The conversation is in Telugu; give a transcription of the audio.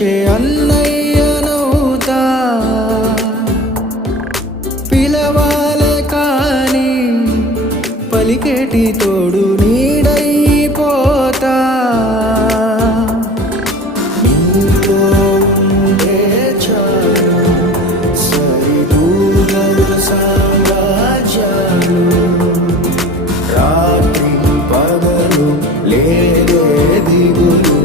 ప్రేమించే అన్నయ్యనవుతా పిలవాలే కానీ పలికేటి తోడు నీడైపోతా. రాత్రి పగలు లేదే దిగులు